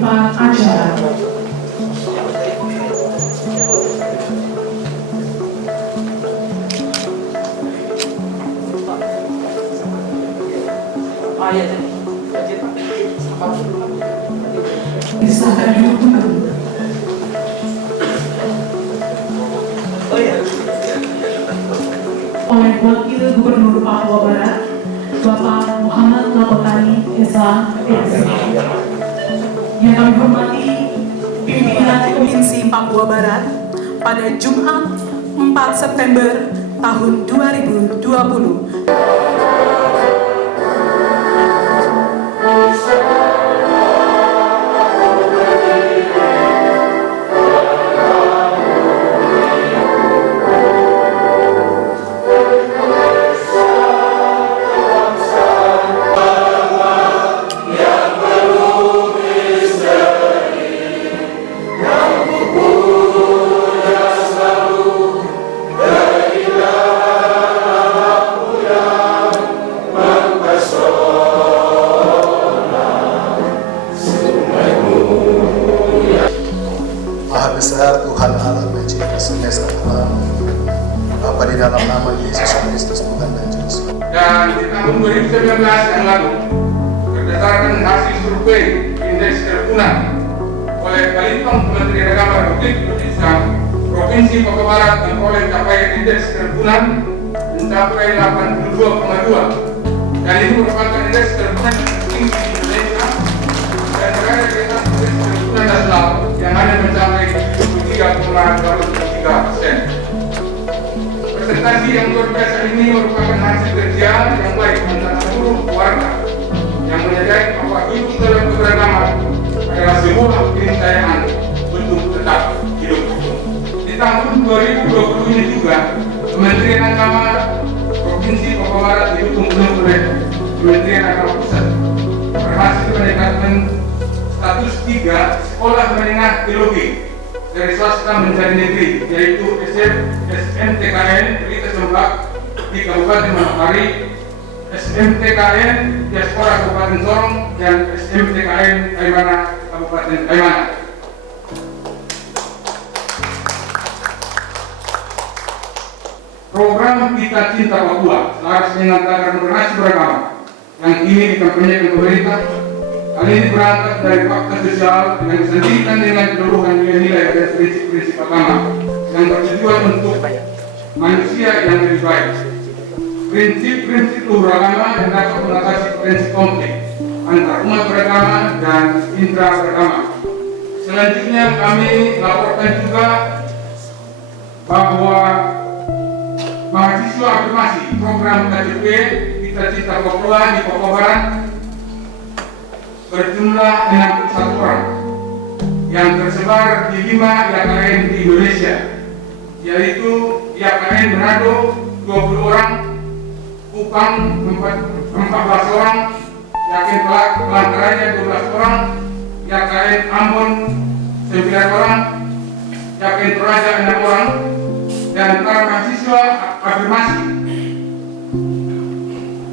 tempat acara. Silakan duduk kembali. Oleh Wakil Gubernur Papua Barat, Bapak Muhammad Lakotani SH. Yang kami hormati pimpinan Provinsi Papua Barat pada Jumat 4 September tahun 2020. Maha besar Tuhan Allah pencipta semesta alam, Bapa di dalam nama Yesus Kristus Tuhan dan Juru Selamat. Dan di tahun 2019 yang lalu, berdasarkan hasil survei indeks kerukunan oleh Balitbang Kementerian Agama Republik Indonesia, Provinsi Papua Barat memperoleh capaian indeks kerukunan mencapai 82,2, dan ini merupakan indeks kerukunan tertinggi di Indonesia dan berada di atas indeks kerukunan nasional yang hanya mencapai 73,23%. Presentasi yang luar biasa ini merupakan hasil kerja yang baik antara seluruh keluarga yang menyadari bahwa hidup dalam keberagaman adalah sebuah keniscayaan untuk tetap hidup. Di tahun 2020 ini juga, Kementerian Agama Provinsi Papua Barat didukung penuh oleh Kementerian Agama Pusat berhasil meningkatkan status 3 sekolah menengah teologi dari swasta menjadi negeri, yaitu SMTKN Pelita Sembak di Kabupaten Manokwari, SMTKN Diaspora Kabupaten Sorong, dan SMTKN Kaimana Kabupaten Kaimana. Program Kita Cinta Papua selaras dengan tagar moderasi beragama yang kini dikampanyekan pemerintah. Hal ini berangkat dari fakta sosial dengan disandingkan dengan keseluruhan nilai-nilai dan prinsip-prinsip agama yang bertujuan untuk manusia yang lebih baik. Prinsip-prinsip luhur agama yang dapat mengatasi potensi konflik antar umat beragama dan intra beragama. Selanjutnya kami laporkan juga bahwa mahasiswa afirmasi program KCP Kita Cinta Papua di Papua Barat berjumlah 61 orang yang tersebar di 5 YKN di Indonesia, yaitu YKN Manado 20 orang, Kupang 14 orang, YKN Palangkaraya 12 orang, YKN Ambon 9 orang, YKN Toraja 6 orang, dan para mahasiswa afirmasi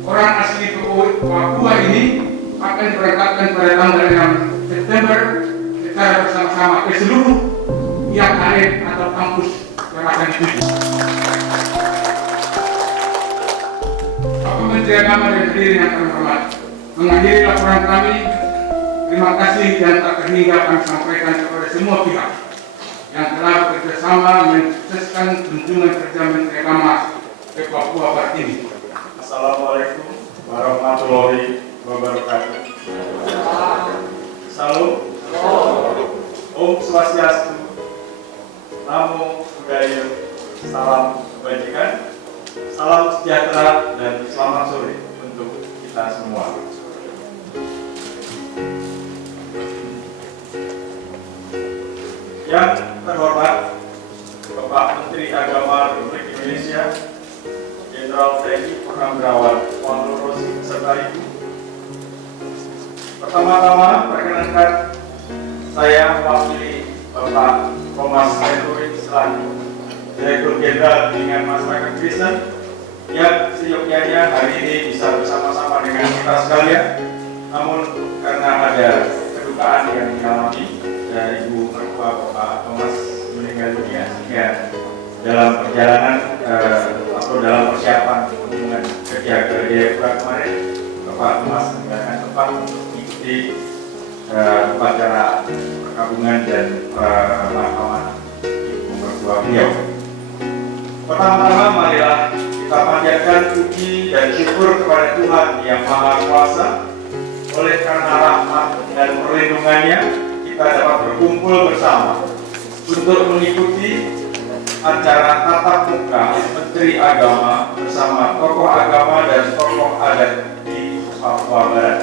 orang asli Papua ini akan diberangkatkan pada tanggal 6 September secara bersama-sama ke seluruh YKN atau kampus yang akan dituju. Bapak Menteri Agama dan hadirin yang kami hormati, mengakhiri laporan kami, terima kasih dan tak terhingga kami sampaikan kepada semua pihak yang telah bekerjasama mensukseskan kunjungan kerja Menteri Agama ke Papua Barat ini. Assalamualaikum warahmatullahi wabarakatuh. Salam. Om Swastiastu. Namo Buddhaya. Salam kebajikan. Salam sejahtera dan selamat sore untuk kita semua. Yang terhormat Bapak Menteri Agama Republik Indonesia Jenderal TNI Purnawirawan Muhammad Rozi beserta Ibu. Pertama-tama perkenankan saya mewakili Bapak Thomas Henry selaku Direktur Jenderal Bimbingan Masyarakat Kristen yang seyogyanya hari ini bisa bersama-sama dengan kita sekalian, namun karena ada kedukaan yang dialami dari Ibu Mertua Bapak Thomas meninggal dunia, sehingga dalam perjalanan atau dalam persiapan kunjungan kerja ke Jayapura kemarin, Bapak Thomas meninggalkan tempat untuk mengikuti upacara perkabungan dan pemakaman Ibu Mertua beliau. Pertama-tama marilah kita panjatkan puji dan syukur kepada Tuhan yang Maha Kuasa. Oleh karena rahmat dan perlindungannya, kita dapat berkumpul bersama untuk mengikuti acara tatap muka Menteri Agama bersama tokoh agama dan tokoh adat di Papua Barat.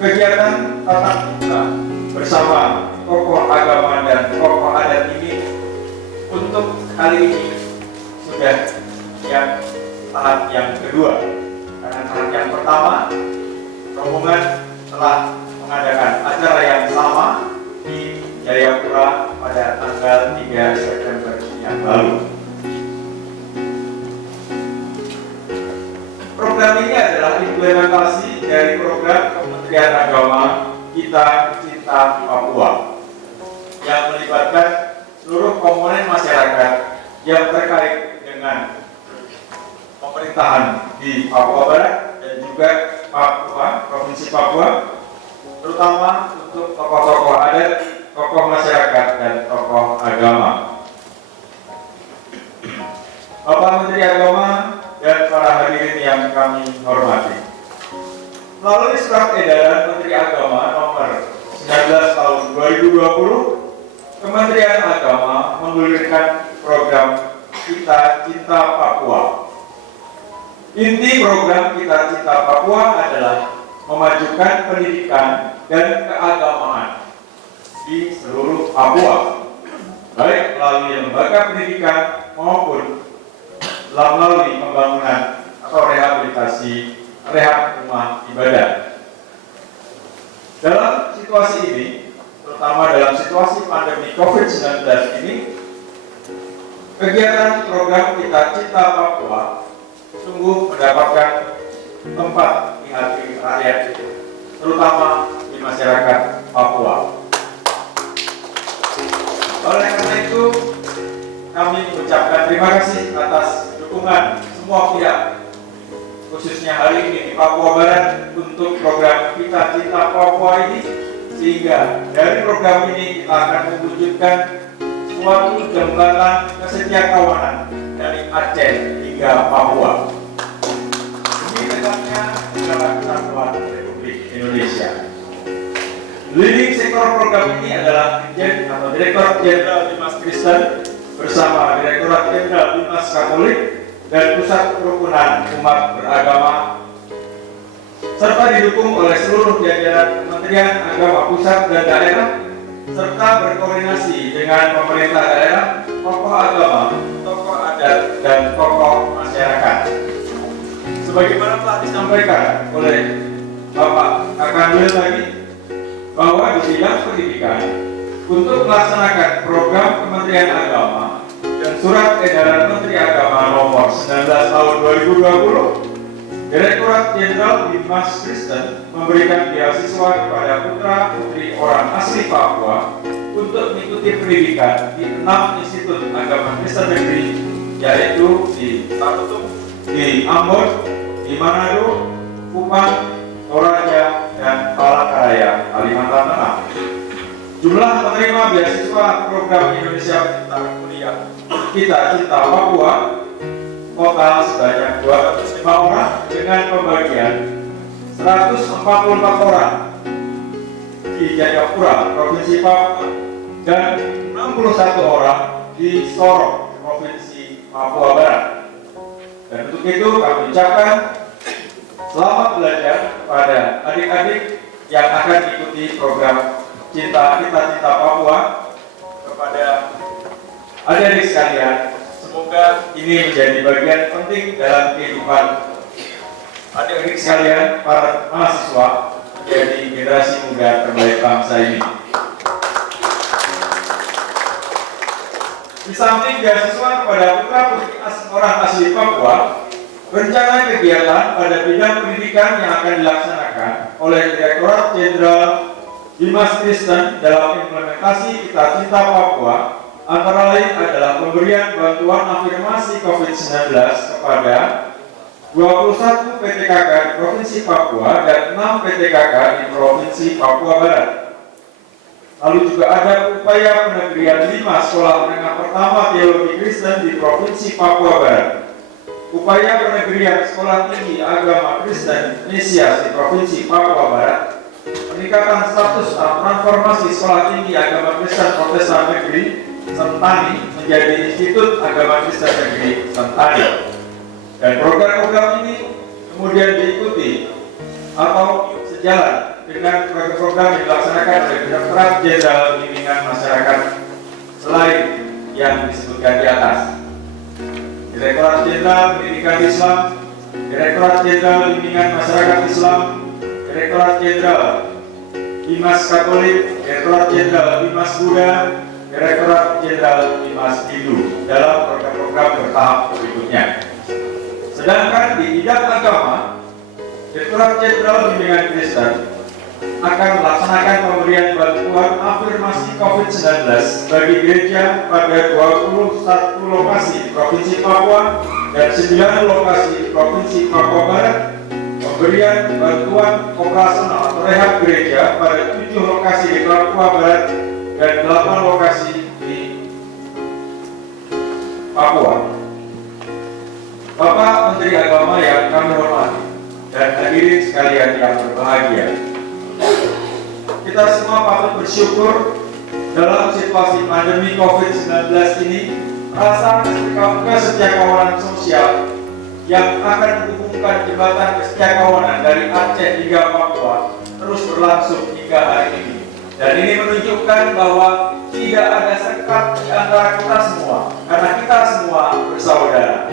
Kegiatan tatap muka bersama tokoh agama dan tokoh adat ini untuk kali ini sudah yang tahap yang kedua. Karena tahap yang pertama, rombongan telah mengadakan acara yang sama di Jayapura pada tanggal 3 September yang lalu. Program ini adalah implementasi dari program Kementerian Agama Kita Cinta Papua yang melibatkan seluruh komponen masyarakat yang terkait dengan pemerintahan di Papua Barat dan juga Papua, Provinsi Papua, terutama untuk tokoh-tokoh adat, tokoh masyarakat, dan tokoh agama. Bapak Menteri Agama dan para hadirin yang kami hormati, melalui surat edaran Menteri Agama nomor 19 tahun 2020, Kementerian Agama menggulirkan program Kita Cinta Papua. Inti program Kita Cinta Papua adalah memajukan pendidikan dan keagamaan di seluruh Papua, baik melalui lembaga pendidikan maupun melalui pembangunan atau rehabilitasi rehab rumah ibadah. Dalam situasi ini, terutama dalam situasi pandemi COVID-19 ini, kegiatan program Kita Cinta Papua sungguh mendapatkan tempat di hati rakyat, terutama di masyarakat Papua. Oleh karena itu, kami mengucapkan terima kasih atas dukungan semua pihak, khususnya hari ini di Papua Barat untuk program Kita Cinta Papua ini, sehingga dari program ini kita akan mewujudkan suatu jembatan kesetiakawanan dari Aceh hingga Papua. Ini tegaknya adalah kesatuan Republik Indonesia. Leading sektor program ini adalah Dirjen atau Direktorat Jenderal Bimas Kristen bersama Direktorat Jenderal Bimas Katolik dan Pusat Kerukunan Umat Beragama, serta didukung oleh seluruh jajaran Kementerian Agama pusat dan daerah, serta berkoordinasi dengan pemerintah daerah, tokoh agama, tokoh adat, dan tokoh masyarakat. Sebagaimana telah disampaikan oleh Bapak Kakanwil tadi, bahwa di bidang pendidikan, untuk melaksanakan program Kementerian Agama dan Surat Edaran Menteri Agama nomor 19 tahun 2020, Direktorat Jenderal Bimas Kristen memberikan beasiswa kepada putra-putri orang asli Papua untuk mengikuti pendidikan di 6 institut agama Kristen negeri, yaitu di Tarutung, di Ambon, di Manado, Kupang, Toraja, dan Palangkaraya, Kalimantan Tengah. Jumlah penerima beasiswa program Indonesia Pintar Kuliah Kita Cinta Papua total sebanyak 205 orang dengan pembagian 144 orang di Jayapura, Provinsi Papua, dan 61 orang di Sorong, Provinsi Papua Barat. Dan untuk itu kami ucapkan selamat belajar kepada adik-adik yang akan mengikuti program Kita Cinta Papua. Kepada adik-adik sekalian, semoga ini menjadi bagian penting dalam kehidupan adik-adik sekalian, para mahasiswa, menjadi generasi muda terbaik bangsa ini. Di samping beasiswa kepada putra-putri orang asli Papua, Rencana kegiatan pada bidang pendidikan yang akan dilaksanakan oleh Direktorat Jenderal Dimas Kristen dalam implementasi Kita Cinta Papua antara lain adalah pemberian bantuan afirmasi COVID-19 kepada 21 PTKK di Provinsi Papua dan 6 PTKK di Provinsi Papua Barat. Lalu juga ada upaya penegrian 5 sekolah menengah pertama teologi Kristen di Provinsi Papua Barat. Upaya penegrian sekolah tinggi agama Kristen Indonesia di Provinsi Papua Barat. Peningkatan status transformasi sekolah tinggi agama Kristen Protestan Negeri Sentani menjadi Institut Agama Kristen Negeri Sentani. Dan program-program ini kemudian diikuti atau sejalan dengan program-program yang dilaksanakan oleh Direktorat Jenderal Bimbingan Masyarakat selain yang disebutkan di atas. Direktorat Jenderal Pendidikan Islam, Direktorat Jenderal Bimbingan Masyarakat Islam, Direktorat Jenderal Bimas Katolik, Direktorat Jenderal Bimas Buddha, Direktorat Jenderal Bimas Hindu dalam program-program bertahap berikutnya. Sedangkan di bidang agama, Direktorat Jenderal Bimbingan Kristen akan melaksanakan pemberian bantuan afirmasi COVID-19 bagi gereja pada 21 lokasi di Provinsi Papua dan 9 lokasi di Provinsi Papua Barat, pemberian bantuan operasional atau rehab gereja pada 7 lokasi di Papua Barat dan 8 lokasi di Papua. Bapak Menteri Agama yang kami hormati dan hadirin sekalian yang berbahagia, kita semua patut bersyukur dalam situasi pandemi COVID-19 ini rasa kesetiakawanan sosial yang akan menghubungkan jembatan kesetiakawanan dari Aceh hingga Papua terus berlangsung hingga hari ini. Dan ini menunjukkan bahwa tidak ada sekat di antara kita semua, karena kita semua bersaudara.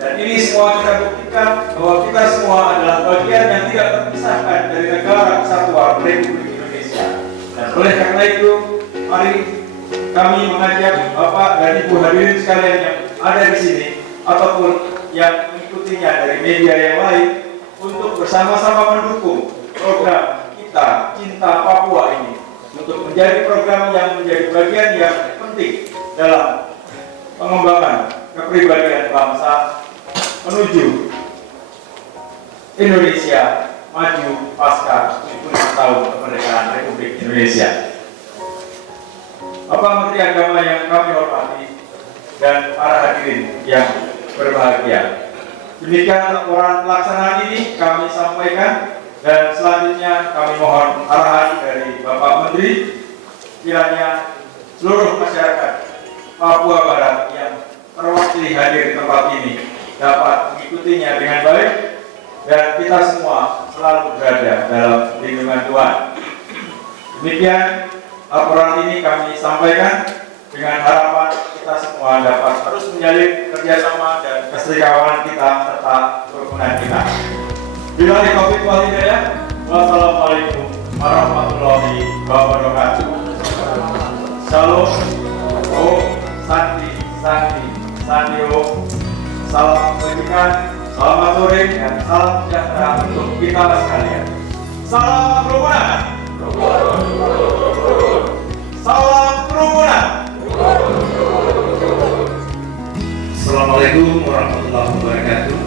Dan ini semua kita buktikan bahwa kita semua adalah bagian yang tidak terpisahkan dari negara kesatuan Republik Indonesia. Dan oleh karena itu, mari kami mengajak Bapak dan Ibu hadirin sekalian yang ada di sini ataupun yang mengikutinya dari media yang lain untuk bersama-sama mendukung program Kita Cinta Papua ini untuk menjadi program yang menjadi bagian yang penting dalam pengembangan kepribadian bangsa menuju Indonesia maju pasca 75 tahun kemerdekaan Republik Indonesia. Bapak Menteri Agama yang kami hormati dan para hadirin yang berbahagia, demikian laporan pelaksanaan ini kami sampaikan dan selanjutnya kami mohon arahan dari Bapak Menteri kiranya seluruh masyarakat Papua Barat yang terwakili hadir di tempat ini dapat mengikutinya dengan baik dan kita semua selalu berada dalam lindungan Tuhan. Demikian laporan ini kami sampaikan dengan harapan kita semua dapat terus menjalin kerjasama dan kesetiakawanan kita serta kerukunan kita. Bila di Taufiq wal Hidayah, wassalamualaikum warahmatullahi wabarakatuh. Shalom, Om, Santi, Santi, Sandio. Salam kebajikan, selamat sore, dan salam sejahtera untuk kita sekalian. Salam kerukunan. Salam kerukunan. Assalamualaikum warahmatullahi wabarakatuh.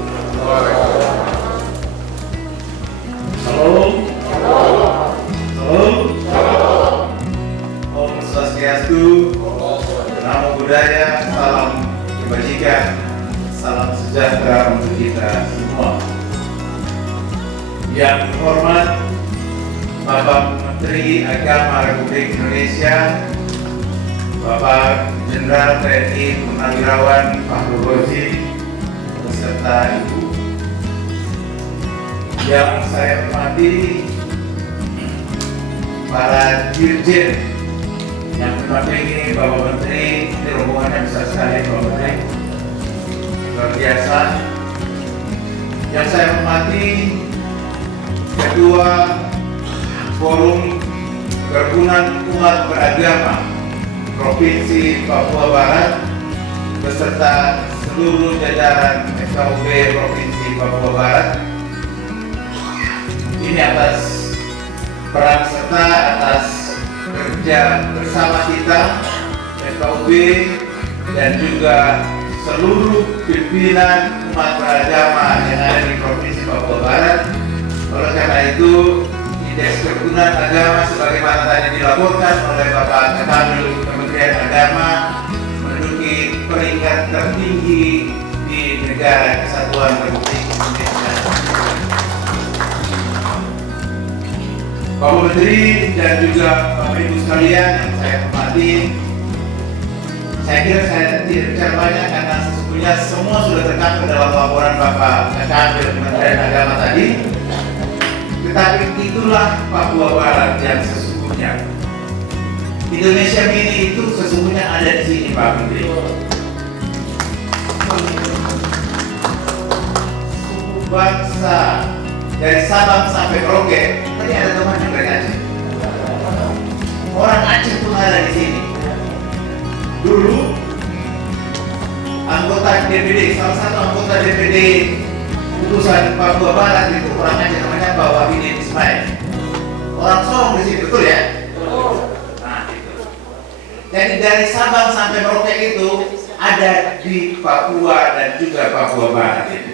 Salam. Salam. Om Swastiastu. Namo Buddhaya. Salam kebajikan. Salam sejahtera untuk kita semua. Yang terhormat Bapak Menteri Agama Republik Indonesia, Bapak Jenderal TNI Purnawirawan Fahru Rozi beserta Ibu. Yang saya hormati para dirjen yang mendampingi Bapak Menteri, ini rombongan yang besar sekali Bapak Menteri, luar biasa. Yang saya hormati Ketua Forum Kerukunan Umat Beragama Provinsi Papua Barat beserta seluruh jajaran FKUB Provinsi Papua Barat. Ini atas peran serta, atas kerja bersama kita FKUB dan juga seluruh pimpinan umat beragama yang ada di Provinsi Papua Barat. Oleh karena itu, indeks kerukunan agama sebagaimana tadi dilaporkan oleh Bapak Kabid Kementerian Agama menduduki peringkat tertinggi di negara Kesatuan Republik Indonesia. Bapak Menteri dan juga Bapak Ibu sekalian yang saya hormati, saya kira saya tidak bicara banyak karena sesungguhnya semua sudah terkandung dalam laporan Bapak Kabid Kementerian Agama tadi. Tetapi itulah Papua Barat yang sesungguhnya. Indonesia Mini itu sesungguhnya ada di sini, Pak Menteri. Suku bangsa dari Sabang sampai Merauke. Tadi ada teman yang dari Aceh. Orang Aceh pun ada di sini. Dulu anggota DPD, salah satu anggota DPD utusan Papua Barat itu orang Aceh namanya Pak Wahidin Ismail. Orang Sorong di sini, betul ya? Nah, itu. Jadi dari Sabang sampai Merauke itu ada di Papua dan juga Papua Barat ini.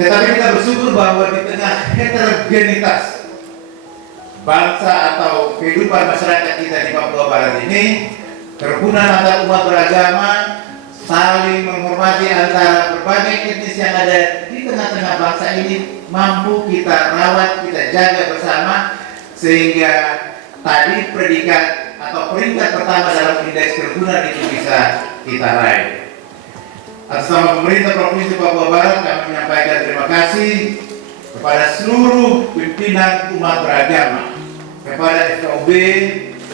Tetapi kita bersyukur bahwa di tengah heterogenitas bangsa atau kehidupan masyarakat kita di Papua Barat ini, kerukunan antar umat beragama, saling menghormati antara berbagai etnis yang ada di tengah-tengah bangsa ini mampu kita rawat, kita jaga bersama sehingga tadi predikat atau peringkat pertama dalam indeks kerukunan itu bisa kita raih. Atas nama pemerintah Provinsi Papua Barat kami menyampaikan terima kasih kepada seluruh pimpinan umat beragama, kepada FKUB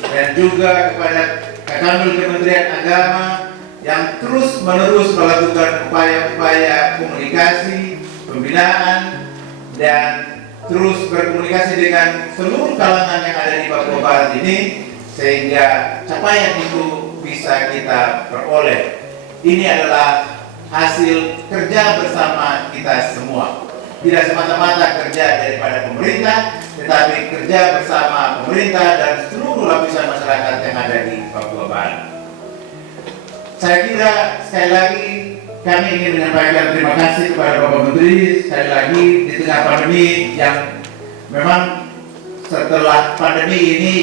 dan juga kepada Kakambel Kementerian Agama yang terus-menerus melakukan upaya-upaya komunikasi, pembinaan, dan terus berkomunikasi dengan seluruh kalangan yang ada di Papua Barat ini sehingga capaian itu bisa kita peroleh. Ini adalah hasil kerja bersama kita semua. Tidak semata-mata kerja daripada pemerintah, tetapi kerja bersama pemerintah dan seluruh lapisan masyarakat yang ada di Papua Barat. Saya kira sekali lagi kami ingin menyampaikan terima kasih kepada Bapak Menteri sekali lagi di tengah pandemi yang memang setelah pandemi ini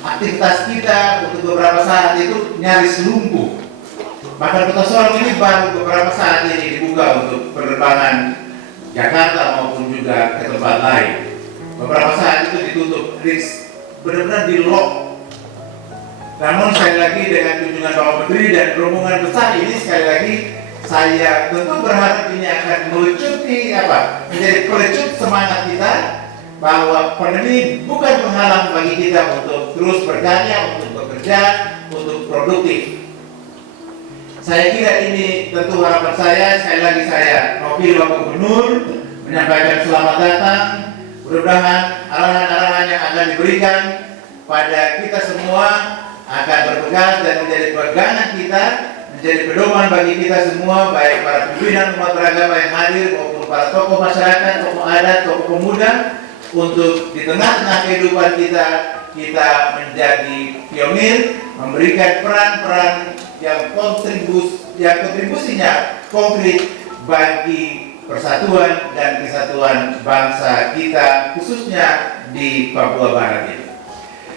aktivitas kita untuk beberapa saat itu nyaris lumpuh. Bahkan Kota Sorong ini baru beberapa saat ini dibuka untuk penerbangan Jakarta maupun juga ke tempat lain. Beberapa saat itu ditutup, benar-benar di lock. Namun sekali lagi dengan kunjungan Bapak Menteri dan rombongan besar ini sekali lagi saya tentu berharap ini akan menjadi pelecut semangat kita bahwa pandemi bukan penghalang bagi kita untuk terus berkarya, untuk bekerja, untuk produktif. Saya kira ini tentu harapan saya. Sekali lagi saya mewakili Bapak Gubernur menyampaikan selamat datang. Mudah-mudahan arahan-arahan yang akan diberikan pada kita semua akan berpegang dan menjadi pegangan kita, menjadi pedoman bagi kita semua, baik para pimpinan umat beragama yang hadir maupun para tokoh masyarakat, tokoh adat, tokoh pemuda, untuk di tengah-tengah kehidupan kita menjadi pionir, memberikan peran-peran yang kontribusinya konkret bagi persatuan dan kesatuan bangsa kita khususnya di Papua Barat ini.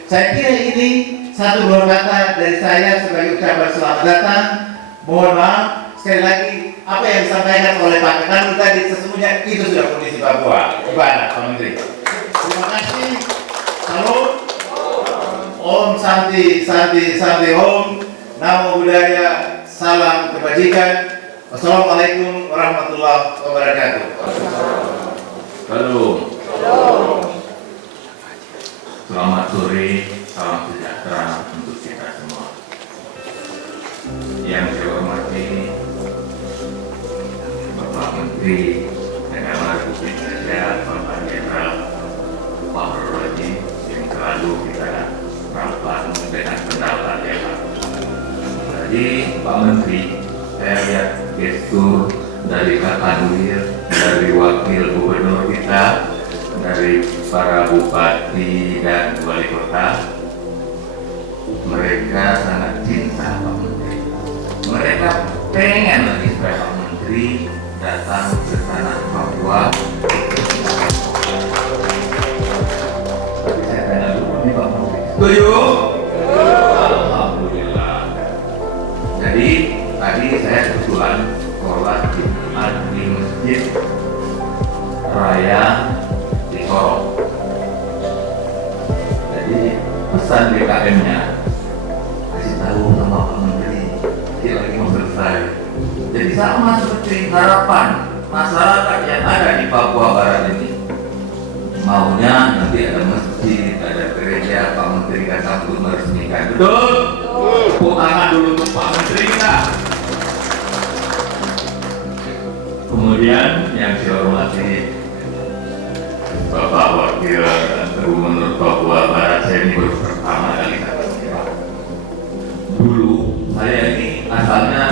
Saya kira ini satu dua kata dari saya sebagai ucapan selamat datang. Mohon maaf sekali lagi apa yang disampaikan oleh Pak Kakambel tadi sesungguhnya itu sudah kondisi Papua. Gimana Pak Menteri? Terima kasih. Salam. Om Santi Santi Santi Om. Namo Buddhaya, salam kebajikan. Wassalamualaikum warahmatullahi wabarakatuh. Halo. Selamat sore, salam sejahtera untuk kita semua. Yang saya hormati Bapak Menteri Negara Republik Indonesia, Bapak Jenderal Fahrul Razi yang selalu kita rapat dengan pendapat yang jadi Pak Menteri, saya lihat gestur dari Kak Kanwil, dari wakil gubernur kita, dari para bupati dan wali kota. Mereka sangat cinta Pak Menteri. Mereka pengen lagi supaya Pak Menteri datang ke tanah Papua. Tapi saya tanya dulu nih Pak Menteri, setuju? Alhamdulillah. Jadi tadi saya kebetulan sholat Jumat di Masjid Raya di Sorong. Jadi pesan BKM-nya kasih tahu sama Pak Menteri, dia lagi mau selesai. Jadi sama seperti harapan masyarakat yang ada di Papua Barat ini. Maunya nanti ada masjid, ada gereja, Pak Menteri kata untuk meresmikan. Betul? Tepuk tangan dulu untuk Pak Menteri kita. Kemudian yang saya hormati Bapak Wakil Gubernur Papua Barat, saya ini baru pertama kali ketemu Pak. Dulu saya ini asalnya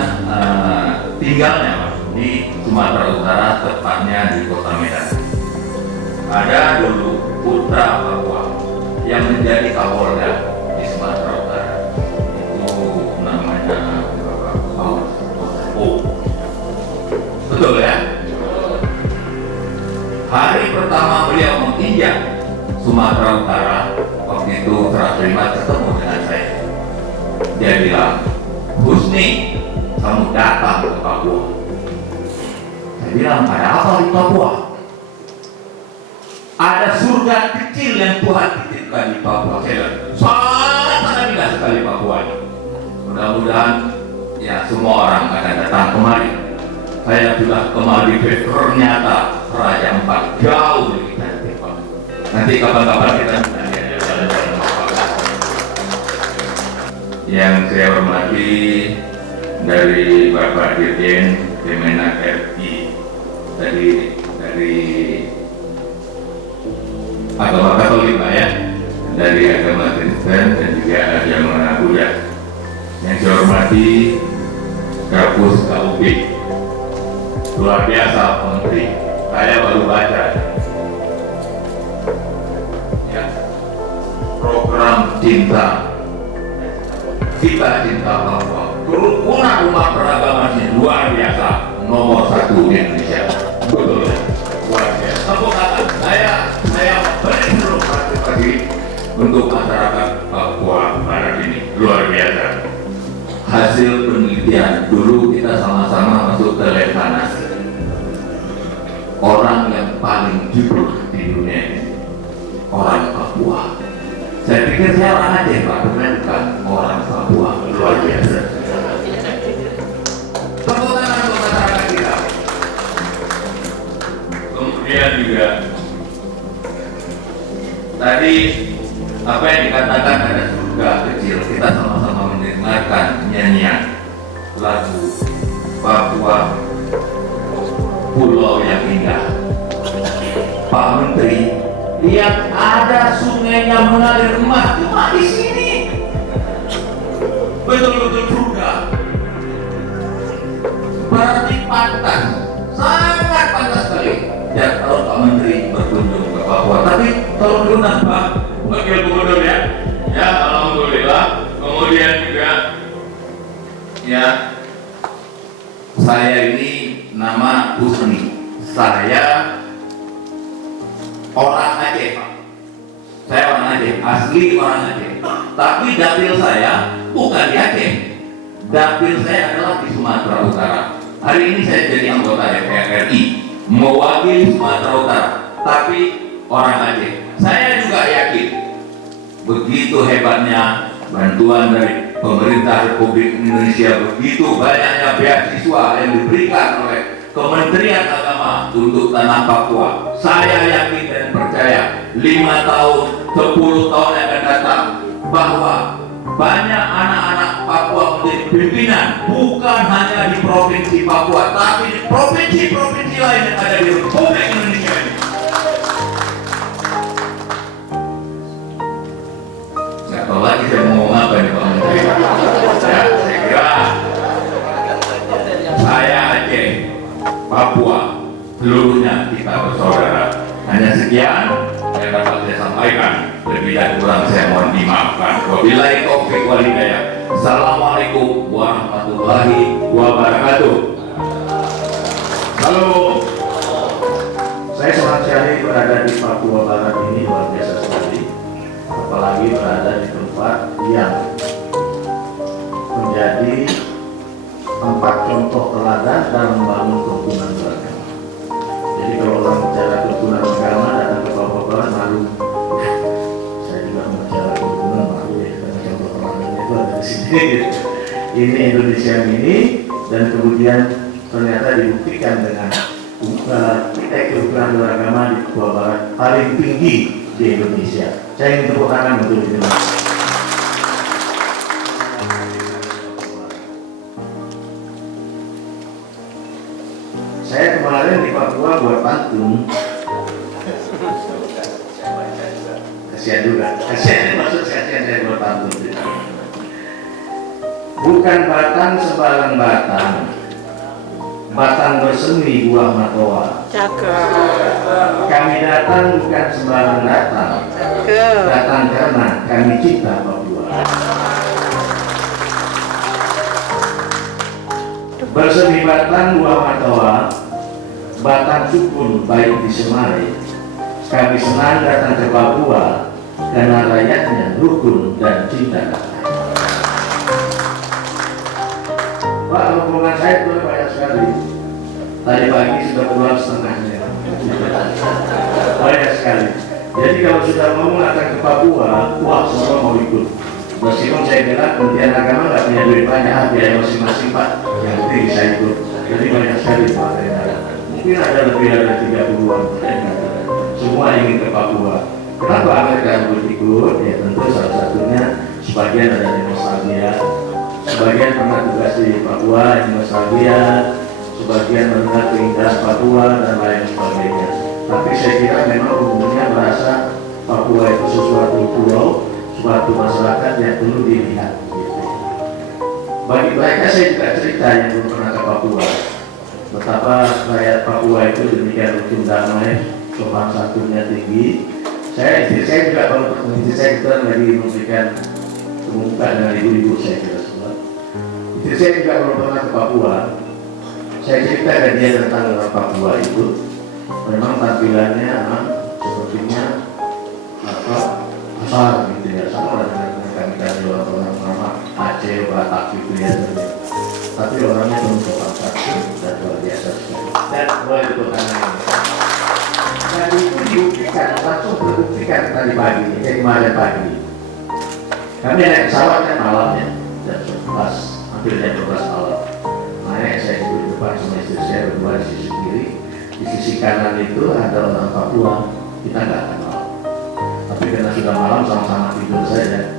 tinggalnya Pak, di Sumatera Utara, tepatnya di Kota Medan. Ada dulu putra Papua yang menjadi Kapolda di Sumatera Utara. Itu namanya Bapak betul ya? Hari pertama beliau menginjak Sumatera Utara, waktu itu serah terima ketemu dengan saya. Dia bilang, Husni, kamu datang ke Papua. Saya bilang, ada apa di Papua? Ada surga kecil yang Tuhan titipkan di Papua. Saya bilang, sangat indah sekali Papua ini. Mudah-mudahan ya semua orang akan datang kemari. Saya sudah kembali, ternyata Raja Ampat jauh lebih cantik Pak. Nanti kapan-kapan kita jalan-jalan. Yang saya hormati dari Bapak Dirjen Kemenak RI, dari agama Katolik Pak ya, dari agama Kristen dan juga agama Buddha. Yang saya hormati Kapus KUB. Luar biasa Pak Menteri, saya baru baca ya, program cinta Papua, kerukunan umat beragama ini luar biasa, nomor 1 di Indonesia. Betul ya, luar biasa. Tepuk tangan. Saya beri dulu pagi untuk masyarakat Papua Barat ini luar biasa. Hasil penelitian dulu kita sama-sama masuk ke Lemhanas. Orang yang paling jujur di dunia ini orang Papua. Saya pikir saya orang Aceh Pak, bukan orang Papua, luar biasa. Tepuk tangan untuk masyarakat kita. Kemudian juga tadi apa yang dikatakan ada surga kecil, kita sama-sama mendengarkan nyanyian lagu Papua Pulau yang Indah. Pak Menteri, lihat ada sungainya mengalir emas cuma di sini. Betul-betul surga. Berarti pantas, sangat pantas sekali. Ya kalau Pak Menteri berkunjung ke Papua, tapi tolong lunas Pak Wakil Gubernur ya. Ya alhamdulillah. Kemudian juga ya, saya ini nama Husni. Saya orang Aceh Pak. Saya orang Aceh, asli orang Aceh. Tapi dapil saya bukan di Aceh. Dapil saya adalah di Sumatera Utara. Hari ini saya jadi anggota DPR RI, mewakili Sumatera Utara, tapi orang Aceh. Saya juga yakin begitu hebatnya bantuan dari pemerintah Republik Indonesia, begitu banyaknya beasiswa yang diberikan oleh Kementerian Agama untuk tanah Papua. Saya yakin dan percaya 5 tahun, 10 tahun yang akan datang bahwa banyak anak-anak Papua menjadi pimpinan, bukan hanya di provinsi Papua, tapi di provinsi-provinsi lain yang ada di Republik Indonesia ini. Nggak tahu lagi saya mau ngomong apa nih Pak Menteri. Ya, saya kira Papua, seluruhnya kita bersaudara. Hanya sekian yang dapat saya sampaikan. Lebih dan kurang saya mohon dimaafkan. Wabillahi taufiq wal hidayah. Assalamualaikum warahmatullahi wabarakatuh. Halo, saya senang sekali berada di Papua Barat ini, luar biasa sekali. Apalagi berada di tempat yang menjadi tempat contoh teladan dalam membangun kerukunan beragama. Jadi kalau orang bicara kerukunan agama datang ke Papua Barat malu. Saya juga bicara kerukunan malu ya, karena contoh teladannya itu ada di sini. Ini Indonesia ini, dan kemudian ternyata dibuktikan dengan kerukunan beragama di Papua Barat paling tinggi di Indonesia. Saya ingin tepuk tangan untuk itu. Saya kemarin di Papua buat pantun. Kasihan juga. Kasihan maksud saya buat pantun. Bukan batang sembarang batang. Batang bersemi buah matoa. Kami datang bukan sembarang datang. Datang karena kami cinta Papua. Bersemi batang buah matoa, batang sukun baik disemai. Kami senang datang ke Papua karena rakyatnya rukun dan cinta damai. Pak, rombongan saya itu banyak sekali. Tadi pagi sudah keluar setengahnya. Banyak sekali. Jadi kalau sudah mau datang ke Papua, wah semua mau ikut. Meskipun saya bilang Kementerian Agama nggak punya duit banyak, biaya masing-masing Pak. Yang penting bisa ikut. Jadi banyak sekali Pak. Mungkin ada lebih dari 30-an. Semua ingin ke Papua. Kenapa mereka harus ikut? Ya tentu salah satunya sebagian ada di nostalgia. Sebagian pernah tugas di Papua, di nostalgia. Sebagian mendengar keindahan Papua dan lain sebagainya. Tapi saya kira memang umumnya merasa Papua itu sesuatu pulau, suatu masyarakat yang perlu dilihat. Gitu. Bagi mereka saya juga cerita yang belum pernah ke Papua, betapa rakyat Papua itu demikian rukun damai, sopan santunnya tinggi. Istri saya juga kalau istri saya kita lagi memberikan pembukaan dengan ibu-ibu saya kira semua. Istri saya juga belum pernah ke Papua. Saya ceritakan dia tentang orang Papua itu. Memang tampilannya sepertinya besar gitu ya, sama dengan kami orang Aceh, Batak gitu ya. Tapi orangnya penuh sopan santun dan luar biasa sekali. Dan mulai dipertanyakan ini. Dan itu dibuktikan, langsung terbuktikan tadi pagi, kemarin pagi. Kami naik pesawatnya malamnya, jam 11, hampir jam 12 malam. Naik saya di depan sama istri saya berdua di sisi kiri. Di sisi kanan itu ada orang Papua, kita nggak kenal. Tapi karena sudah malam sama-sama tidur saja.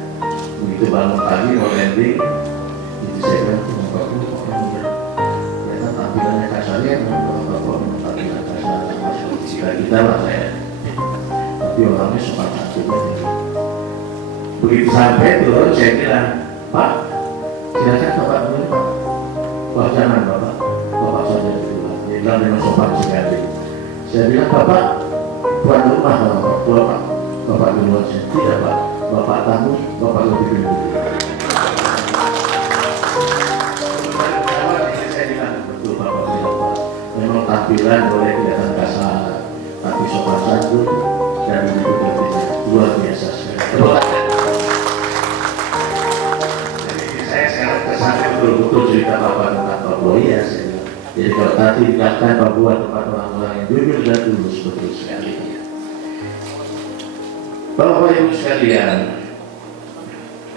Begitu bangun pagi mau landing, itu saya bilang orang Papua orang muda. Ternyata tampilannya kasarnya orang Papua tampilan kasar masuk kita lah saya. Tapi orangnya sopan santun. Begitu sampai turun saya bilang, Pak, silakan Bapak dulu Pak. Wah jangan Bapak saja dulu. Dia bilang memang sopan sekali. Saya bilang Bapak tuan rumah orang Papua Pak. Bapak duluan saya. Tidak Pak, Bapak tamu, Bapak lebih dulu. Saya bilang betul Bapak bilang Pak. Memang tampilan boleh kelihatan kasar, tapi sopan santun dan begitu berarti luar biasa sekali. Betul-betul cerita Bapak tentang Papua ya saya bilang. Jadi kalau tadi dikatakan Papua tempat orang-orang yang jujur dan tulus, betul sekali. Bapak Ibu sekalian,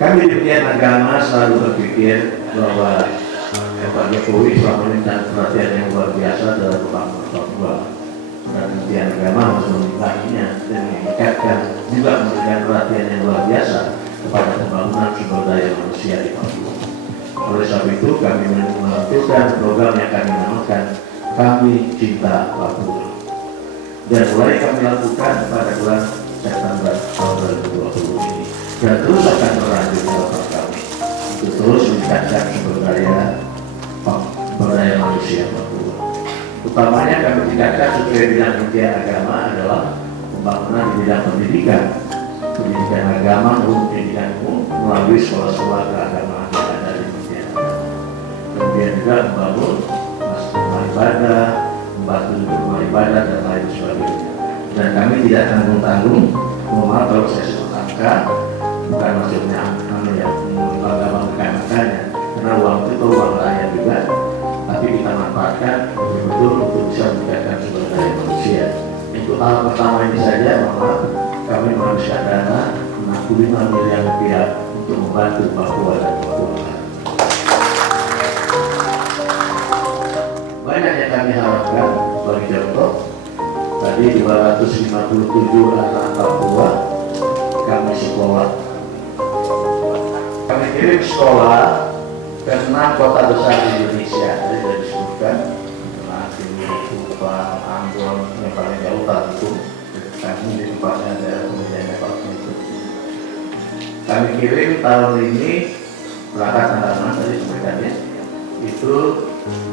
kami di Kementerian Agama selalu berpikir bahwa Pak Jokowi selama ini dan perhatian yang luar biasa dalam pembangunan Papua. Dan Kementerian Agama harus memilihnya dan meningkatkan juga memberikan perhatian yang luar biasa kepada pembangunan sumber daya manusia di Papua. Oleh sebab itu kami melakukan program yang kami namakan Kami Cinta Papua. Dan mulai kami lakukan pada bulan September tahun 2020 ini. Dan terus akan berlanjut program kami untuk terus meningkatkan sumber daya manusia Papua. Utamanya kami tingkatkan sesuai bidang Kementerian Agama adalah pembangunan di bidang pendidikan agama maupun pendidikan umum melalui sekolah-sekolah keagamaan yang ada di Kementerian Agama. Kemudian juga membangun masjid rumah ibadah, membantu untuk rumah ibadah dan lain sebagainya. Dan kami tidak tanggung-tanggung, mohon maaf kalau saya sebut angka, bukan maksudnya ya agama angkanya, karena uang itu uang rakyat juga, tapi kita manfaatkan betul-betul untuk bisa meningkatkan sumber daya manusia. Untuk tahap pertama ini saja, maaf, kami menghabiskan dana 65 miliar rupiah untuk membantu Papua dan Papua Barat. Banyak yang kami harapkan bagi contoh, tadi 257 anak Papua kami sekolah. Kami kirim sekolah ke 6 kota besar di Indonesia. Tadi sudah disebutkan, Melati, Kupang, Ambon, yang paling jauh Tatu. Kami di tempatnya ada kemudian itu. Kami kirim tahun ini berangkat tanggal 6 tadi sebenarnya itu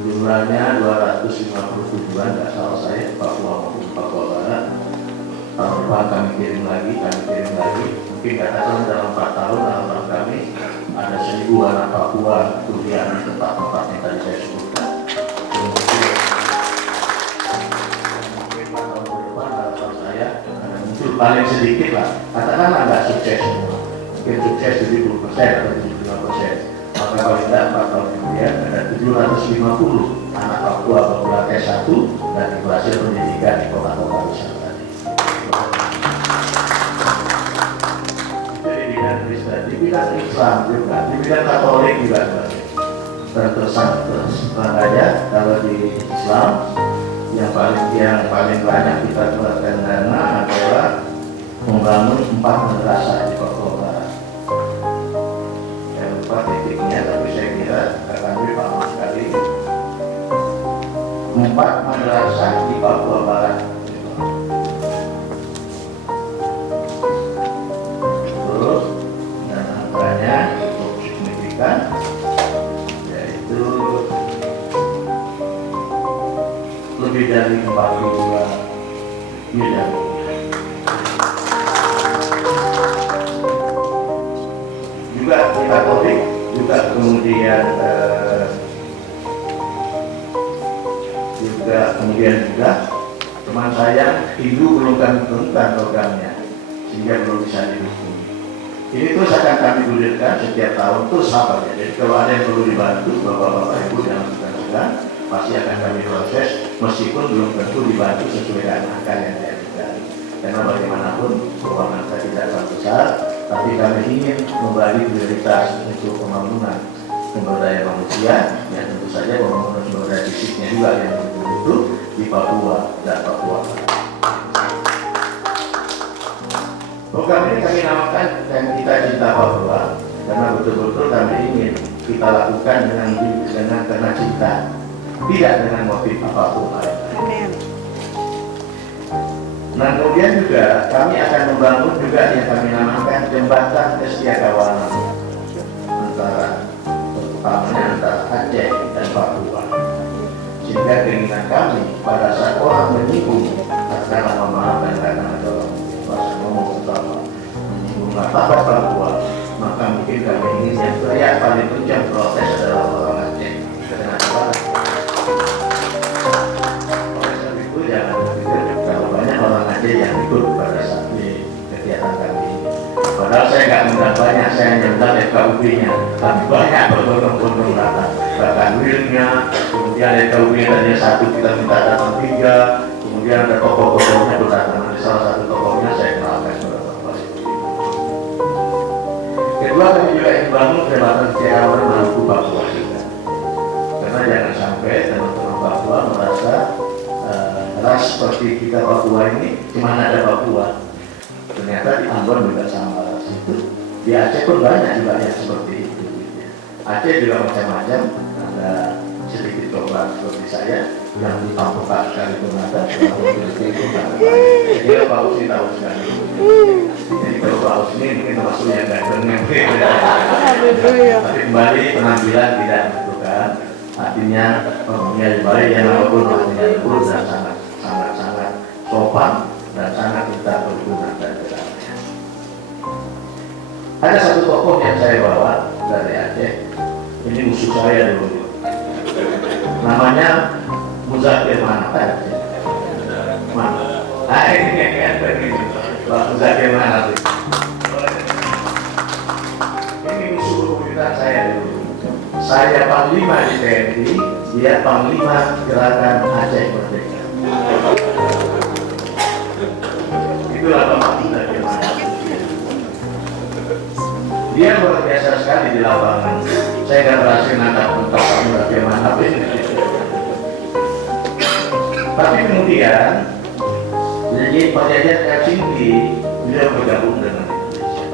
jumlahnya 257-an, nggak salah saya, Papua maupun Papua Barat. Tahun depan kami kirim lagi. Mungkin katakan dalam 4 tahun harapan kami ada 1.000 anak Papua kuliah di tempat-tempat yang tadi saya sebutkan. Mungkin 4 tahun ke depan harapan saya ada muncul paling sedikit lah, katakanlah nggak sukses semua, mungkin sukses 70% atau 75%. Maka paling tidak 4 tahun kemudian ada 750 anak Papua berkuliah S1 dan berhasil pendidikan di kota-kota besar tadi. Jadi di bidang Kristen, di bidang Islam juga, di bidang Katolik juga tentu saja kalau di Islam yang paling banyak kita keluarkan dana adalah membangun 4 madrasah di Papua Barat. Saya lupa titiknya, tapi saya kira akan paham sekali. 4 madrasah di Papua Barat. Terus dan angkanya cukup signifikan, yaitu lebih dari 42 miliar. Juga di Katolik juga kemudian juga teman saya Hindu belum kami temukan programnya sehingga belum bisa didukung. Ini terus akan kami gulirkan setiap tahun terus apa ya. Jadi kalau ada yang perlu dibantu bapak-bapak ibu jangan segan, pasti akan kami proses meskipun belum tentu dibantu sesuai dengan angka yang saya cari. Karena bagaimanapun keuangan kita tidak terlalu besar, tapi kami ingin membagi prioritas untuk pembangunan sumber daya manusia, yang tentu saja pembangunan sumber daya fisiknya juga yang betul-betul di Papua dan Papua. Program ini kami namakan dan kita cinta Papua karena betul-betul kami ingin kita lakukan dengan karena cinta, tidak dengan motif apapun lain. Nah kemudian juga kami akan membangun juga yang kami namakan jembatan kesetiakawanan antara Aceh dan Papua, sehingga keinginan kami pada saat orang menyinggung karena memaafkan karena ada bahasa ngomong utama menyinggung martabat Papua, maka mungkin kami ingin yang teriak paling kencang protes adalah orang Aceh. Kenapa? Oleh sebab itu jangan berpikir kalau banyak orang Aceh yang ikut pada saat di kegiatan kami. Padahal saya nggak undang banyak, saya hanya undang FKUP-nya, tapi banyak berbondong-bondong datang. Bahkan wilnya, kemudian FKUP-nya tadinya 1 kita minta datang 3, kemudian ada tokoh-tokohnya berdatangan. Salah satu tokohnya saya kenalkan kepada Bapak Ibu. Kedua, kami juga ingin bangun jembatan kesetiakawanan Maluku Papua juga. Karena jangan sampai teman-teman Papua merasa ras seperti kita Papua ini cuma ada Papua. Ternyata di Ambon juga sama ras itu. Di Aceh pun banyak juga yang seperti itu. Aceh juga macam-macam, ada sedikit korban seperti saya yang ditampukkan sekalipun ada, jadi Pak Usi tahu sekali. Jadi kalau Pak Usi ini mungkin termasuk yang ganteng, tapi kembali penampilan tidak menentukan. Artinya pemilihan baik yang apapun artinya lembut dan sangat sopan dan sangat kita berguna dan berarti. Ada satu tokoh yang saya bawa dari Aceh. Ini musuh saya dulu. Namanya Muzakir Manat. Ini kan begini, Pak Muzakir Manat. Ini musuh bebuyutan saya dulu. Saya Panglima di TNI, dia Panglima Gerakan Aceh Merdeka. Itulah Pak Muzakir Manat. Dia luar biasa sekali di lapangan. Saya nggak berhasil nangkap Pak Muzakir Manat ini. Tapi kemudian jadi perjanjian Helsinki beliau bergabung dengan Indonesia.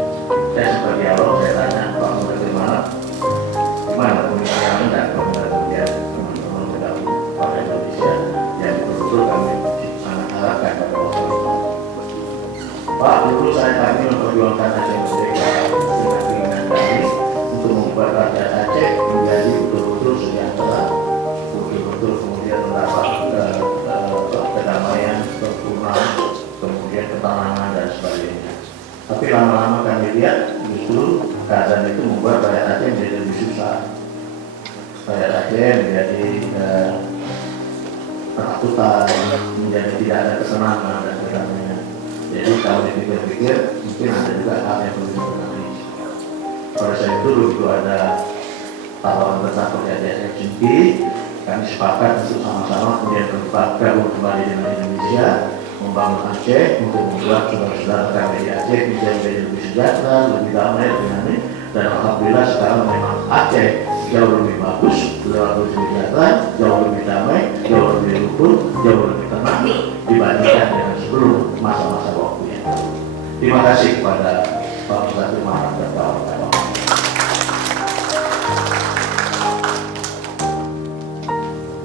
Saya sebagai awal saya tanya Pak Muzakir Manat, gimana pemikiran dan kemudian teman-teman bergabung pada Indonesia yang betul-betul kami sangat harapkan pada waktu itu. Pak, dulu kami memperjuangkan Aceh Merdeka dengan keinginan kami untuk membuat rakyat Aceh menjadi betul-betul sejahtera, betul-betul kemudian mendapat kedamaian, kerukunan, kemudian ketenangan dan sebagainya. Tapi lama-lama kami lihat justru keadaan itu membuat rakyat Aceh menjadi lebih susah. Rakyat Aceh menjadi ketakutan, menjadi tidak ada kesenangan dan kedamaian. Jadi kalau dipikir-pikir mungkin ada juga hal yang perlu dianalisis. Pada saat itu begitu ada tawaran tentang perjanjian Helsinki, kami sepakat untuk sama-sama kemudian bergabung kembali dengan Indonesia, membangun Aceh untuk membuat saudara-saudara kami di Aceh menjadi lebih sejahtera, lebih damai, lebih dinamis. Dan alhamdulillah sekarang memang Aceh jauh lebih bagus, jauh lebih sejahtera, jauh lebih damai, jauh lebih rukun, jauh lebih tenang dibandingkan dengan sebelum masa-masa waktu yang lalu. Terima kasih kepada Pak Muzakir Manat dan kawan-kawan.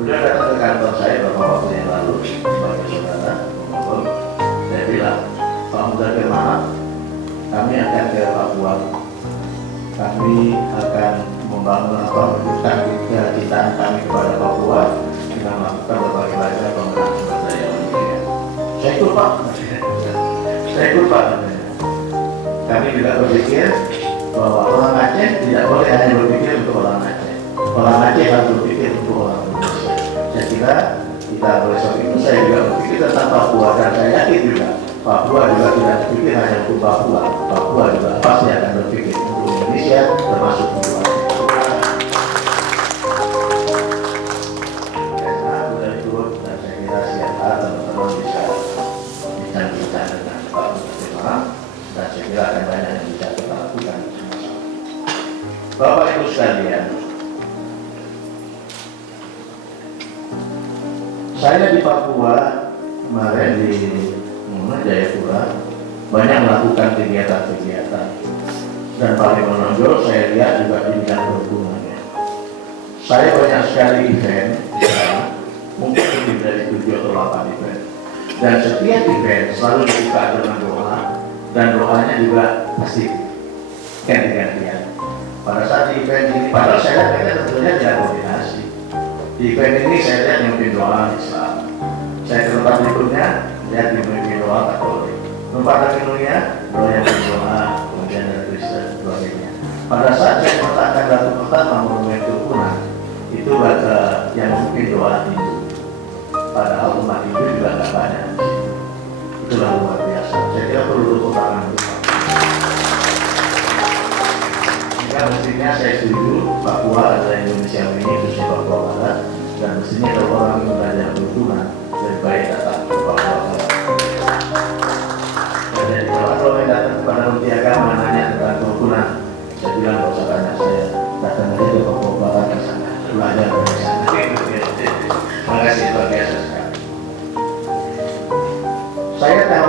Beliau datang ke kantor saya beberapa waktu yang lalu sebagai saudara ngobrol. Saya bilang, Pak Muzakir Manat, kami akan ke Papua. Kami akan membangun mewujudkan cita-cita kami kepada Papua dengan melakukan berbagai macam pembangunan sumber daya manusia. Saya ikut Pak. Saya ikut Pak. Kami juga berpikir bahwa orang Aceh tidak boleh hanya berpikir untuk orang Aceh. Orang Aceh harus berpikir untuk orang Indonesia. Saya kira kita oleh sebab itu saya juga berpikir tentang Papua dan saya yakin juga Papua juga tidak berpikir hanya untuk Papua. Papua juga pasti akan berpikir untuk Indonesia termasuk untuk Aceh. Karena sudah ikut dan saya kira siapa teman-teman bisa bincang-bincang dengan Pak Muzakir Manat dan saya kira akan banyak yang bisa kita lakukan. Bapak Ibu sekalian, saya di Papua kemarin di Jayapura banyak melakukan kegiatan-kegiatan dan paling menonjol saya lihat juga di bidang perhubungannya. Saya banyak sekali event, mungkin lebih dari 7 atau 8 event, dan setiap event selalu dibuka dengan doa dan doanya juga pasti ganti-gantian. Pada saat di event ini, padahal saya lihat tentunya tidak koordinasi. Di event ini saya lihat memimpin doa Islam. Saya ke tempat berikutnya lihat memimpin doa Katolik. Tempat berikutnya doa yang berdoa kemudian dari Kristen sebagainya. Pada saat saya meletakkan batu pertama monumen kerukunan itu baca yang memimpin doa Hindu. Padahal umat Hindu juga tidak banyak. Itulah luar biasa. Saya kira perlu tepuk tangan untuk mestinya saya setuju Papua adalah Indonesia ini, khususnya Papua Barat, dan mestinya kalau orang yang belajar perhubungan lebih baik datang ke Papua Barat. Jadi kalau ada orang yang datang kepada menteri agama nanya tentang perhubungan, saya bilang gak usah tanya, saya datang aja ke Papua Barat ke sana, belajar dari sana. Terima kasih, luar biasa sekali. Saya tahu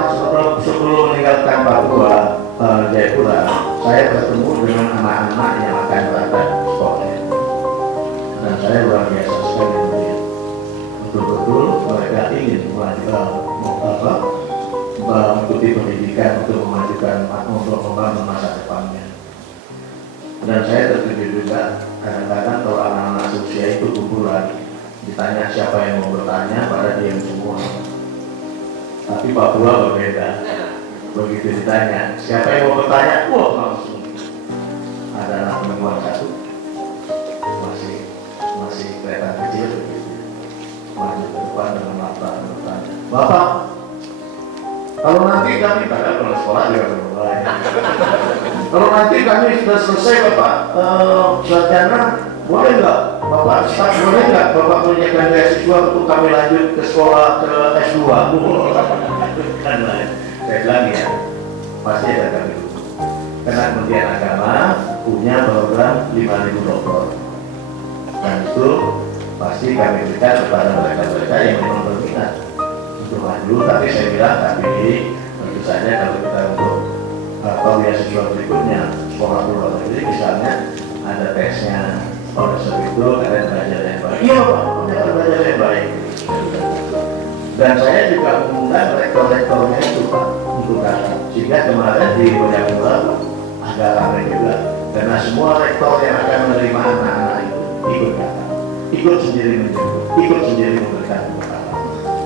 sebelum meninggalkan Papua Jayapura, saya bertemu dengan anak-anak yang akan berangkat sekolah, dan saya luar biasa sekali melihat betul-betul mereka ingin mengikuti pendidikan untuk memajukan, untuk membangun masa depannya. Dan saya terkejut juga kadang-kadang kalau anak-anak usia itu kumpul Ditanya siapa yang mau bertanya, pada diam semua. Tapi Papua berbeda. Begitu ditanya siapa yang mau bertanya, wah langsung ada anak perempuan satu, masih kelihatan kecil begitu, maju ke depan dengan mata bertanya, Bapak, kalau nanti kami, padahal kalau sekolah juga belum mulai, kalau nanti kami sudah selesai Bapak sarjana, boleh nggak Bapak start, boleh nggak Bapak menyediakan beasiswa untuk kami lanjut ke sekolah ke S2? Kan lain. Saya bilang ya, pasti ada kami dulu. Karena Kementerian Agama punya program 5.000 dokter, dan itu pasti kami berikan kepada mereka-mereka yang memang berminat untuk maju. Tapi saya bilang, tapi tentu saja kalau kita untuk beasiswa berikutnya sekolah luar negeri misalnya ada tesnya. Oleh sebab itu kalian belajar yang baik. Iya Pak, kalian belajar yang baik. Dan saya juga mengundang rektor-rektornya itu Pak untuk datang. Sehingga kemarin di Boyolali agak ramai juga. Karena semua rektor yang akan menerima anak-anak itu ikut datang, ikut sendiri menjemput, ikut sendiri memberikan pengalaman.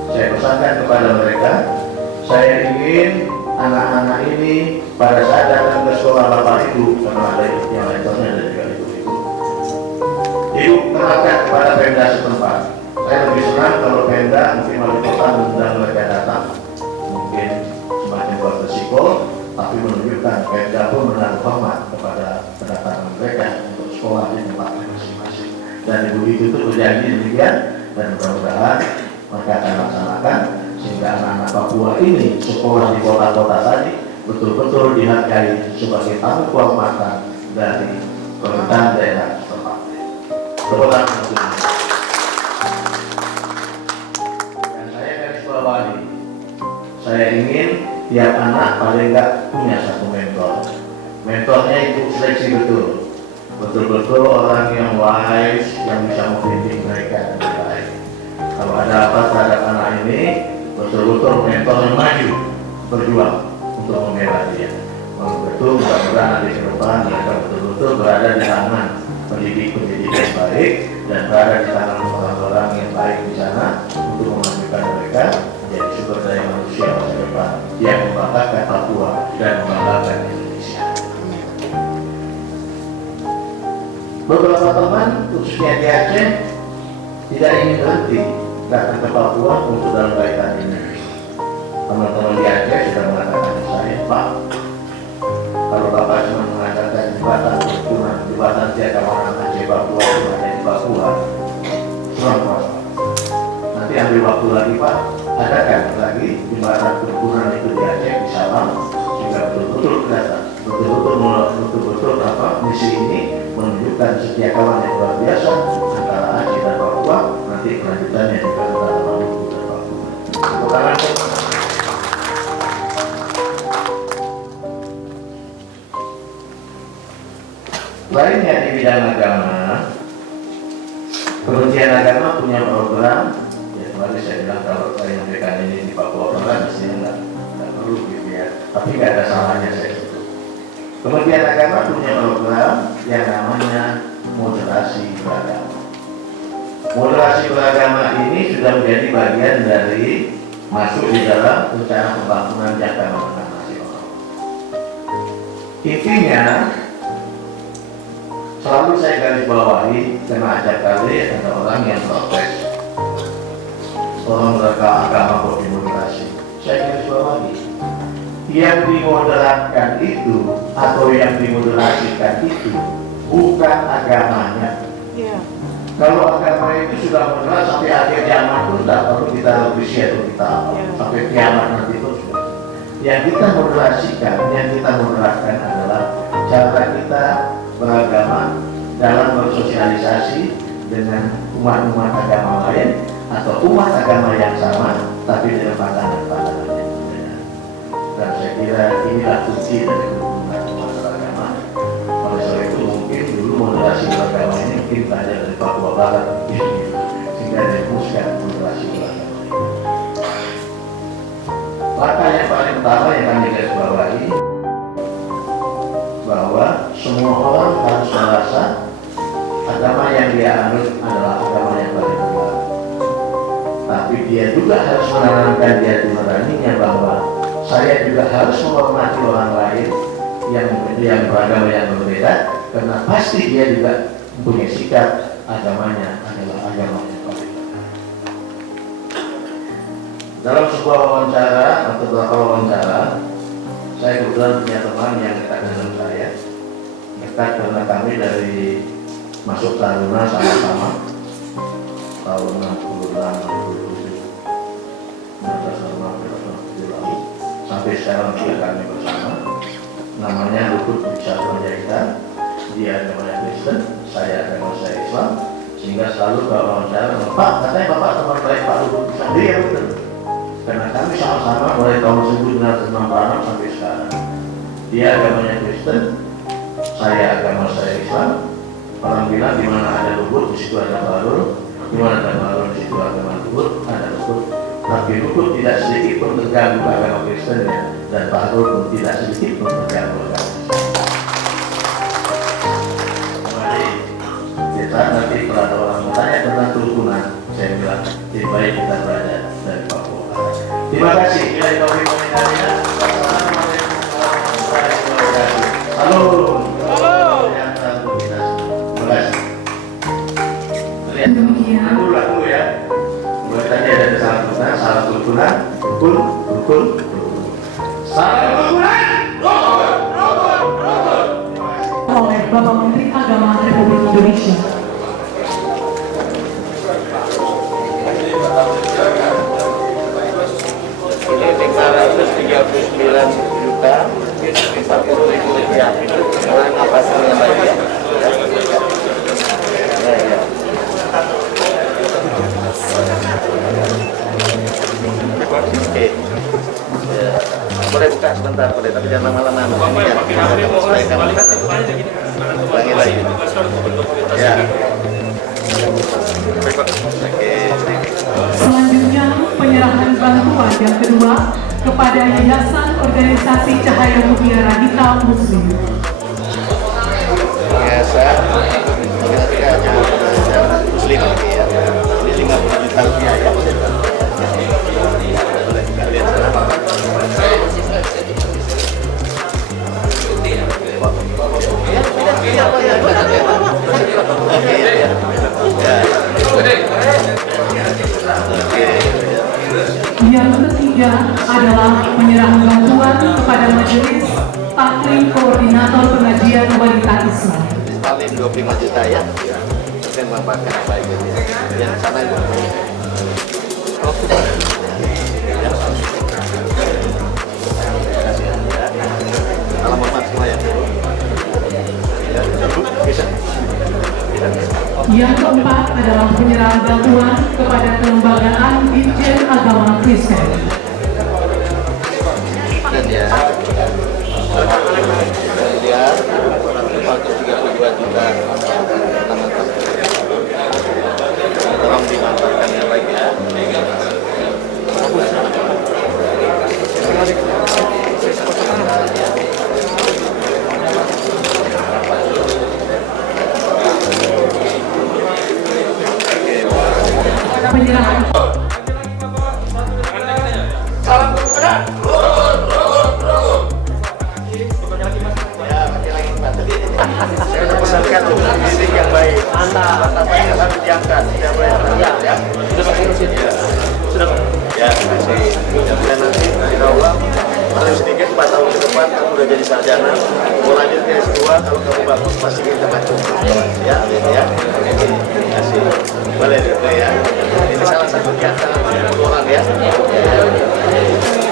Saya pesankan kepada mereka, saya ingin anak-anak ini pada saat datang ke sekolah Bapak Ibu, karena ada yang rektornya ada juga ibu-ibu, ibu kenalkan kepada Pemda setempat. Saya lebih senang kalau Pemda mungkin wali kota mengundang mereka datang, mungkin semacam bersikol, tapi menunjukkan Pemda pun menaruh hormat kepada kedatangan mereka untuk sekolah di tempat masing-masing. Dan ibu-ibu itu berjanji demikian, dan mudah-mudahan mereka akan laksanakan sehingga anak-anak Papua ini sekolah di kota-kota tadi betul-betul dihargai sebagai tamu kehormatan dari pemerintahan daerah setempat. Kebetulan dan saya garis bawahi, saya ingin tiap anak paling enggak punya satu mentor. Mentornya itu seleksi betul-betul orang yang wise, yang bisa membimbing mereka dengan baik. Kalau ada apa terhadap anak ini, betul-betul mentor yang maju berjuang untuk membela dia. Betul, mudah-mudahan nanti ke depan mereka betul-betul berada di tangan pendidik yang baik dan berada di tangan orang-orang yang baik di sana untuk memajukan mereka menjadi sumber daya manusia masa depan yang membanggakan Papua dan membanggakan Indonesia. Beberapa teman, khususnya di Aceh, tidak ingin berhenti datang ke Papua untuk dalam kaitan ini. Teman-teman di Aceh sudah mengatakan ke saya, Pak, kalau Bapak cuma mengatakan jembatan tiada orang Aceh Papua cuma ada di Papua, kurang Pak. Nanti ambil waktu lagi Pak, adakan lagi jembatan kerukunan itu di Aceh di Sabang, sehingga betul-betul kelihatan, betul-betul misi ini menunjukkan setia kawan yang luar biasa antara Aceh dan Papua. Nanti kelanjutannya juga antara Maluku dan Papua. Bukan lainnya di bidang agama, Kementerian Agama punya program. Ya kemarin saya bilang kalau saya menyampaikan ini di Papua Barat, mestinya nggak perlu gitu ya. Tapi nggak ada salahnya saya sebut. Kementerian Agama punya program yang namanya moderasi beragama. Moderasi beragama ini sudah menjadi bagian dari masuk di dalam rencana pembangunan jangka menengah nasional. Intinya, selalu saya garis bawahi karena acap kali ada orang yang protes, orang beragama kok dimoderasi. Saya garis bawahi, yang dimoderatkan itu atau yang dimoderasikan itu bukan agamanya. Kalau agama itu sudah moderat sampai akhir zaman pun tidak perlu kita revisi atau kita sampai kiamat nanti pun sudah. Yang kita moderasikan, yang kita moderatkan adalah cara kita beragama dalam bersosialisasi dengan umat-umat agama lain atau umat agama yang sama tapi dengan pandangan-pandangan yang berbeda. Dan saya kira inilah kunci dari hubungan umat beragama. Oleh sebab itu mungkin dulu moderasi beragama ini mungkin belajar dari Papua Barat sehingga dirumuskan moderasi beragama ini. Langkah yang paling pertama yang kami garis bawahi bahwa semua orang harus merasa agama yang dia anut adalah agama yang paling benar. dia juga harus menanamkan di hati nuraninya bahwa saya juga harus menghormati orang lain yang beragama yang berbeda, karena pasti dia juga punya sikap agamanya adalah agama yang paling benar. Dalam sebuah wawancara atau beberapa wawancara, saya kebetulan punya teman yang dekat dengan saya, dekat karena kami dari masuk Taruna sama-sama tahun 66, 67, sampai sekarang juga kami bersama. Namanya Luhut Binsar Panjaitan, dia agamanya Kristen, saya agama saya Islam, sehingga selalu kalau wawancara, Pak, katanya Bapak teman baik Pak Luhut Binsar. Iya betul, karena kami sama-sama mulai tahun 1966 sampai sekarang. Dia agamanya Kristen, saya agama saya Islam. Orang bilang di mana ada Luhut, di situ ada Bahrul, di mana ada Bahrul, di situ agama Luhut, ada Luhut. Tapi Luhut tidak sedikit pun terganggu agama Kristennya, dan Bahrul pun tidak sedikit pun terganggu agama Kristen. Jadi kita nanti kalau ada orang bertanya tentang kerukunan, saya bilang lebih baik kita belajar dari Papua. Terima kasih. Halo. Demikian. Dulu ya. Mulai tadi ada salah kerukunan, rukun. Salah kerukunan, Oleh Bapak Menteri Agama Republik Indonesia. ini 539 juta 1.000 rupiah. Orang apa sih yang baik ya? Ya. Oke. Ya. Boleh buka sebentar, boleh, tapi jangan lama-lama. Ulangi lagi. Ya. Oke. Selanjutnya, penyerahan bantuan yang kedua kepada Yayasan Organisasi Cahaya Mutiara Radikal Muslim. Yayasan Muslim lagi ya. Ini 50 juta rupiah ya. Boleh kita lihat sana. Yang ketiga adalah penyerahan bantuan kepada Majelis Taklim Koordinator Pengajian Wanita Islam. Paling 25 juta ya. Mungkin memanfaatkan apa itu ya. Yang sana itu. Alamat semua ya. Bisa. Yang keempat adalah penyerahan bantuan kepada kelembagaan Ditjen Agama Kristen. Dan ya. Lihat orang tua 32 juta. Tolong dimanfaatkan yang baik ya. Penyerahan Salam kerukunan. Ya, pakai lagi Pak. Saya udah pesankan tuh fisik yang baik. Mantap. Martabatnya harus diangkat. Tidak boleh tertinggal ya. Sudah pakai mesin ya. Sudah. Ya, mudah-mudahan nanti insya Allah paling sedikit 4 tahun ke depan kamu udah jadi sarjana. Mau lanjut ke S2, kalau kamu bagus pasti kita bantu. Ya, ya. Terima kasih. Boleh ya. Ini salah satu di antara 70 orang ya.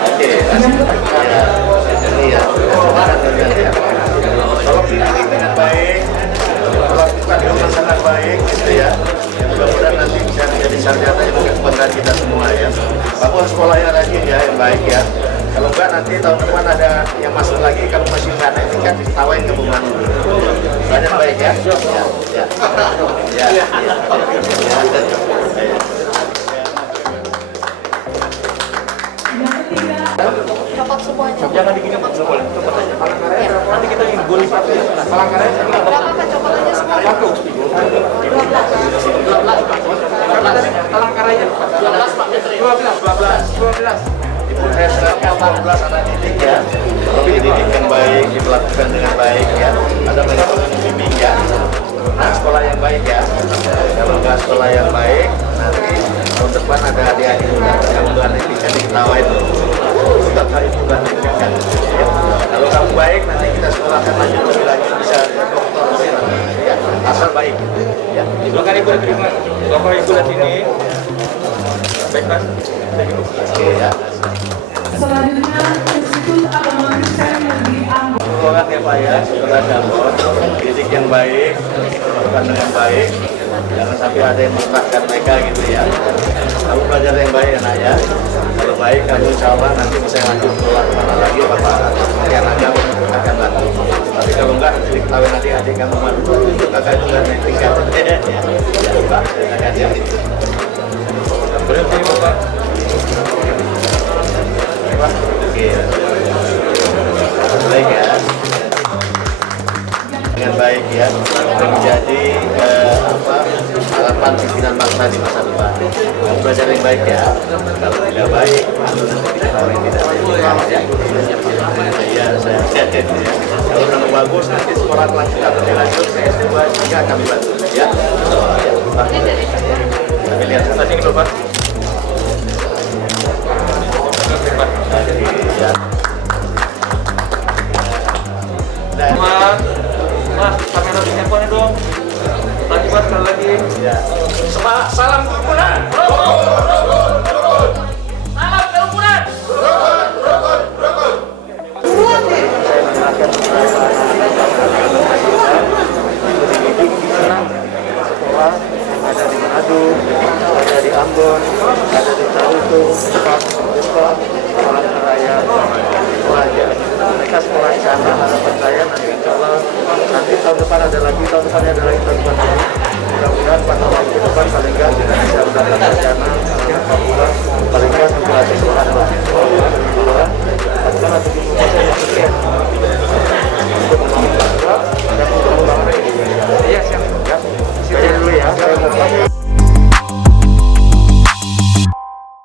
Oke, ya. Ini ya. Tolong dididik dengan baik, lakukan dengan sangat baik, gitu ya. Mudah-mudahan nanti bisa menjadi sarjana yang kebanggaan kita semua ya. Kamu harus sekolah yang rajin ya, yang baik ya. Kalau enggak nanti tahun depan ada yang masuk lagi, kalau masih nggak naik tingkat ditawain ke Bung Manu. Banyak baik ya. Ya. yang ketiga Copot semuanya. Jangan digini Pak, boleh. Copot aja palangkaraya. Nanti kita ingin gol satu ya. Palangkaraya Berapa Kak? Copot aja semuanya. 12. palangkaraya 12 Pak Menteri. Ibu SLK 14 anak didik ya, dididik yang baik, diperlakukan dengan baik ya, ada manajemen bimbing ya. Nah, sekolah yang baik ya, kalau nggak sekolah yang baik, nanti tahun depan ada adik-adik yang bukan etika diketawain tuh, kakak itu bukan etika ya. Kalau kamu baik, nanti kita sekolahkan lanjut lebih lanjut, bisa dokter ya, asal baik ya. Silakan Ibu diterima. Bapak Ibu lihat ini. Baik Mas. Oke ya. Selanjutnya, Institut Agama Kristen Negeri Ambon. Sekolah ya Pak ya, sekolah Ambon, didik yang baik, bukan dengan baik, jangan sampai ada yang merendahkan mereka gitu ya. Kamu belajar yang baik anak ya, kalau baik kamu insya Allah nanti bisa lanjut sekolah mana lagi Bapak yang agama akan lanjut. Tapi kalau enggak nanti diketahui nanti adik kamu malu itu kakak itu kan yang tingkat. Ya Pak, saya akan ya. Berhenti Bapak. Oke. Baik ya. Dengan baik ya, menjadi harapan pimpinan bangsa di masa depan. Kamu belajar yang baik ya. Kalau tidak baik, nanti kita orang tidak baik ya. Iya, saya ya. Kalau kamu bagus, nanti sekolah kelanjutan lebih lanjut, saya S2 juga kami bantu ya. Kami lihat tadi Bapak. Ya. Mas, kamera di handphone dong. Lagi Mas, sekali lagi. Ya. Salam kerukunan. Salam kerukunan. Saya mengenalkan beberapa sekolah ada di Manado, ada di Ambon, ada di Tarutu, Depok, Palangkaraya, itu aja. Mereka sekolah di sana,